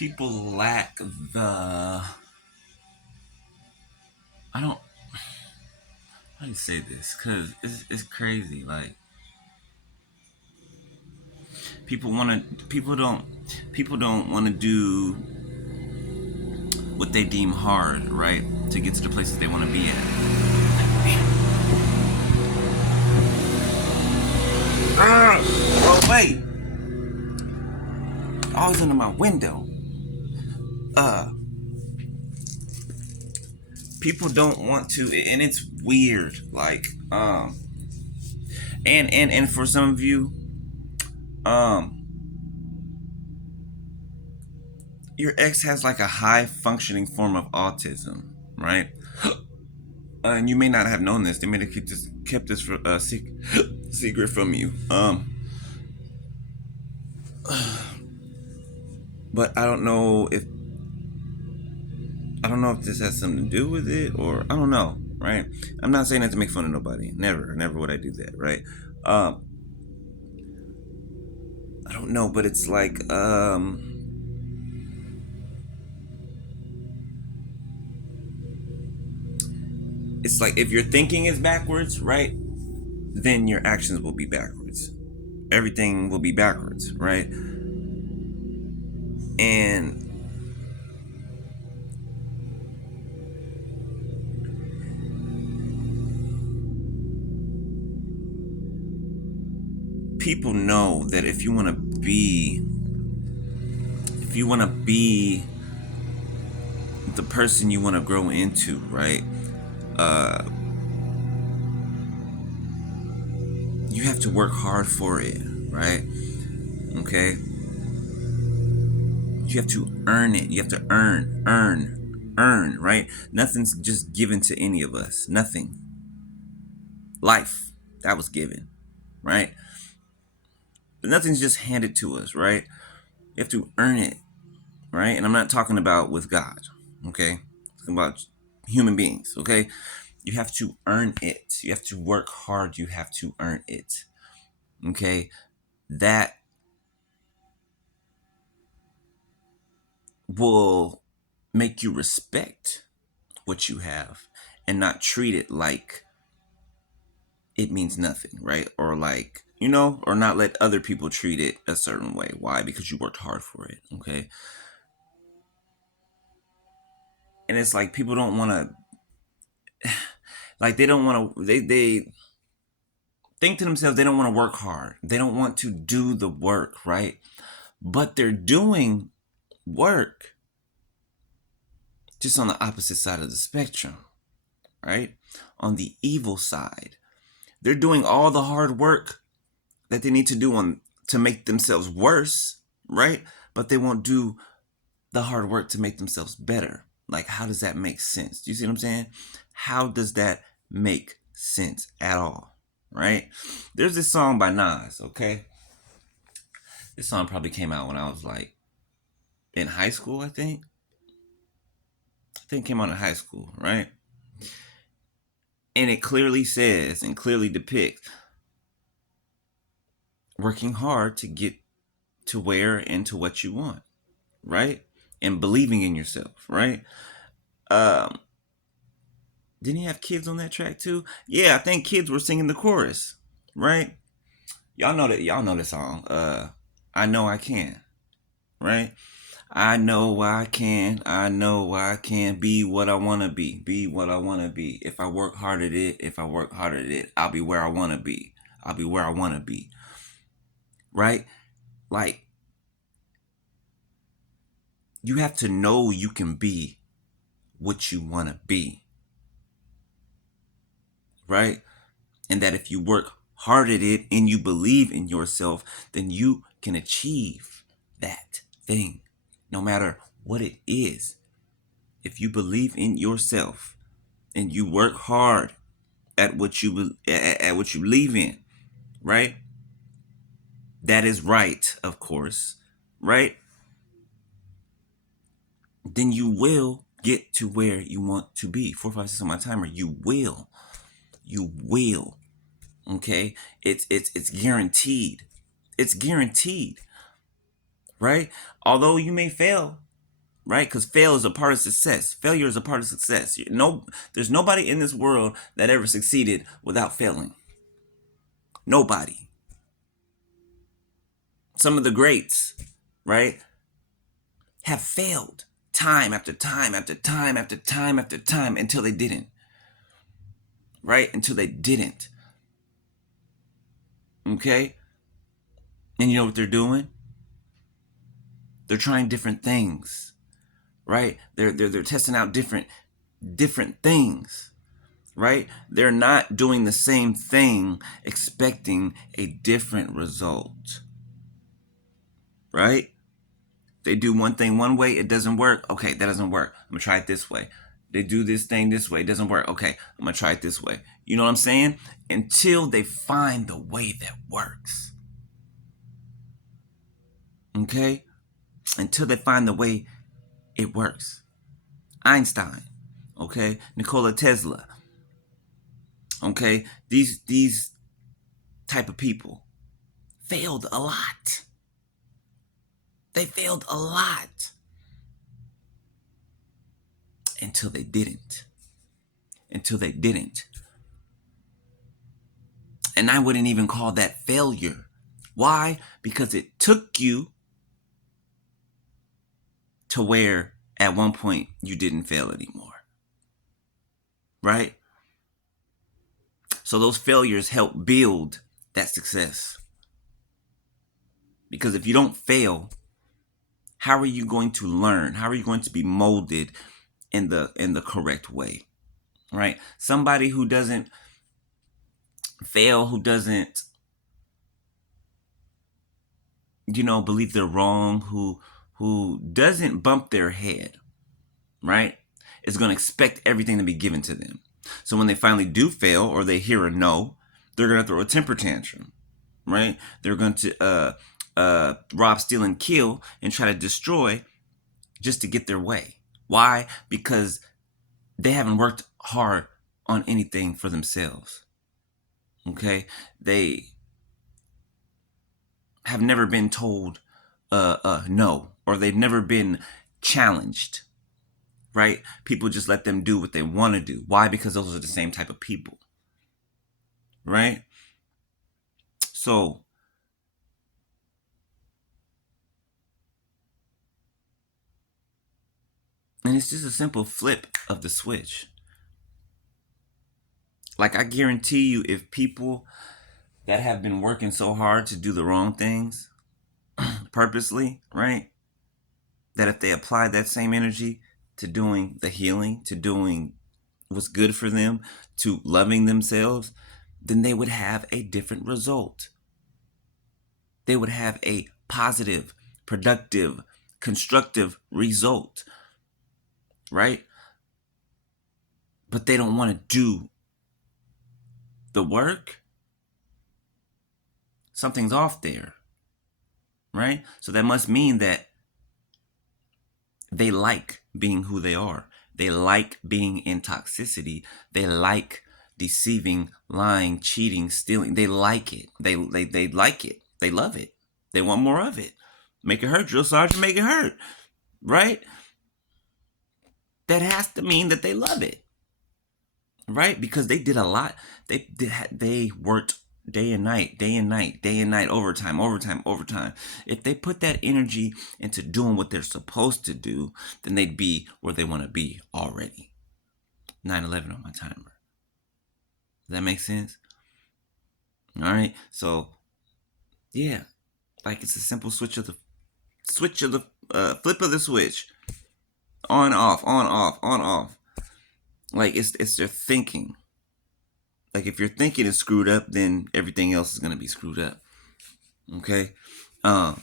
people lack the, I don't, how do you say this? Because it's crazy. Like, people don't want to do what they deem hard, right? To get to the places they want to be at. Oh, wait. Always under my window. Uh, People don't want to, and it's weird. Like, and for some of you, um, your ex has like a high functioning form of autism, right? And you may not have known this. They may have kept this for secret from you. But I don't know if this has something to do with it, or I don't know, right? I'm not saying that to make fun of nobody. Never would I do that, right? Um, I don't know, but it's like if your thinking is backwards, right? Then your actions will be backwards. Everything will be backwards, right? And people know that if you want to be the person you want to grow into, right? Uh, you have to work hard for it, right? Okay? You have to earn it. You have to earn, right? Nothing's just given to any of us. Nothing. Life, that was given, right? But nothing's just handed to us, right? You have to earn it, right? And I'm not talking about with God, okay? I'm talking about human beings, okay? You have to earn it. You have to work hard. You have to earn it, okay? That will make you respect what you have and not treat it like it means nothing, right? Or like, or not let other people treat it a certain way. Why? Because you worked hard for it, okay? And it's like people don't want to, like, they don't want to, they think to themselves, they don't want to work hard. They don't want to do the work, right? But they're doing work just on the opposite side of the spectrum, right? On the evil side. They're doing all the hard work that they need to do to make themselves worse, right? But they won't do the hard work to make themselves better. Like, how does that make sense? Do you see what I'm saying? How does that make sense at all? Right? There's this song by Nas, okay? This song probably came out when I was like in high school, I think. I think it came out in high school, right? And it clearly says and clearly depicts working hard to get to where and to what you want, right? And believing in yourself, right? Um, didn't he have kids on that track too? Yeah, I think kids were singing the chorus, right? Y'all know the song. I know I can, right? I know I can be what I wanna be what I wanna be. If I work hard at it, if I work hard at it, I'll be where I wanna be. I'll be where I wanna be, right? Like, you have to know you can be what you wanna be, right? And that if you work hard at it and you believe in yourself, then you can achieve that thing, no matter what it is. If you believe in yourself and you work hard at what you believe in, right? That is right, of course, right? Then you will get to where you want to be. 456 on my timer. You will. Okay? It's guaranteed. It's guaranteed, right? Although you may fail, right? Because fail is a part of success. Failure is a part of success. No, there's nobody in this world that ever succeeded without failing. Nobody. Some of the greats, right, have failed time after time after time after time after time until they didn't. Right? Until they didn't. Okay? And you know what they're doing? They're trying different things. Right? They're testing out different things. Right? They're not doing the same thing expecting a different result. Right? They do one thing one way, it doesn't work. Okay, that doesn't work. I'm gonna try it this way. They do this thing this way, it doesn't work. Okay, I'm gonna try it this way. You know what I'm saying? Until they find the way that works. Okay? Until they find the way it works. Einstein, okay? Nikola Tesla, okay? These type of people failed a lot. They failed a lot until they didn't. Until they didn't. And I wouldn't even call that failure. Why? Because it took you to where at one point you didn't fail anymore. Right? So those failures help build that success. Because if you don't fail, how are you going to learn? How are you going to be molded in the correct way? Right? Somebody who doesn't fail, who doesn't, believe they're wrong, who doesn't bump their head, right, is going to expect everything to be given to them. So when they finally do fail or they hear a no, they're going to throw a temper tantrum, right? They're going to rob, steal, and kill and try to destroy just to get their way. Why? Because they haven't worked hard on anything for themselves. Okay? They have never been told no, or they've never been challenged, right? People just let them do what they want to do. Why? Because those are the same type of people, right? So and it's just a simple flip of the switch. Like, I guarantee you, if people that have been working so hard to do the wrong things purposely, right, that if they apply that same energy to doing the healing, to doing what's good for them, to loving themselves, then they would have a different result. They would have a positive, productive, constructive result, right? But they don't want to do the work. Something's off there, right? So that must mean that they like being who they are. They like being in toxicity. They like deceiving, lying, cheating, stealing. They like it. They like it. They love it. They want more of it. Make it hurt, drill sergeant, make it hurt, right? That has to mean that they love it, right? Because they did a lot. They worked day and night, day and night, day and night, overtime. If they put that energy into doing what they're supposed to do, then they'd be where they want to be already. 9/11 on my timer. Does that make sense? All right. So, yeah, like, it's a simple flip of the switch. On, off, on, off, on, off. Like, it's their thinking. Like, if your thinking is screwed up, then everything else is going to be screwed up. Okay? Now,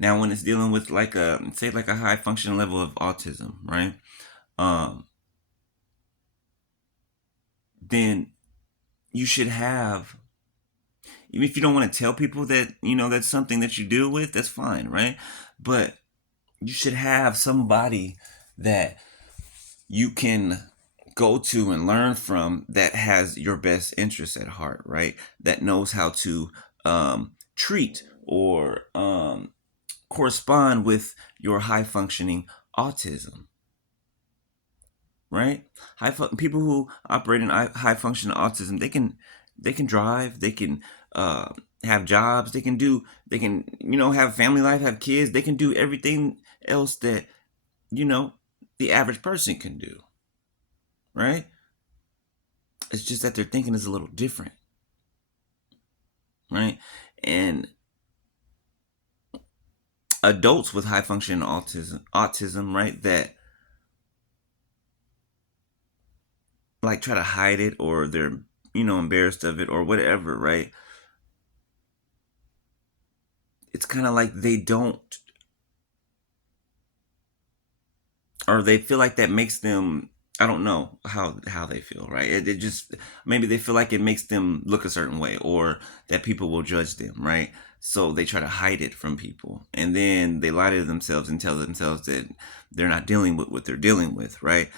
when it's dealing with, like, a high functioning level of autism, right? Then you should have, even if you don't want to tell people that, that's something that you deal with, that's fine, right? But you should have somebody that you can go to and learn from that has your best interests at heart, right? That knows how to treat or correspond with your high functioning autism, right? People who operate in high functioning autism, they can drive, they can uh, have jobs, they can have family life, have kids, they can do everything else that you know the average person can do, right? It's just that their thinking is a little different, right? And adults with high functioning autism, right, that like try to hide it, or they're embarrassed of it or whatever, right? It's kind of like they don't, or they feel like that makes them, I don't know how they feel, right? It just, maybe they feel like it makes them look a certain way, or that people will judge them, right? So they try to hide it from people, and then they lie to themselves and tell themselves that they're not dealing with what they're dealing with, right?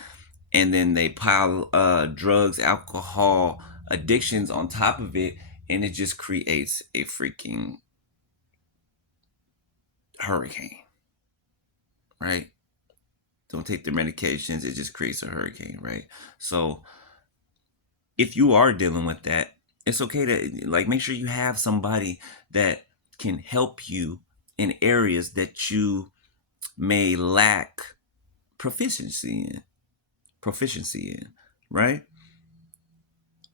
And then they pile drugs, alcohol, addictions on top of it, and it just creates a freaking hurricane, right? Don't take their medications, it just creates a hurricane, right? So if you are dealing with that, it's okay to like make sure you have somebody that can help you in areas that you may lack proficiency in, right?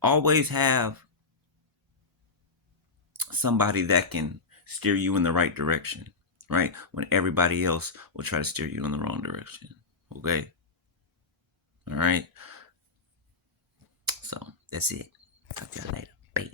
Always have somebody that can steer you in the right direction, right? When everybody else will try to steer you in the wrong direction. Okay? All right. So that's it. Talk to y'all later. Bye.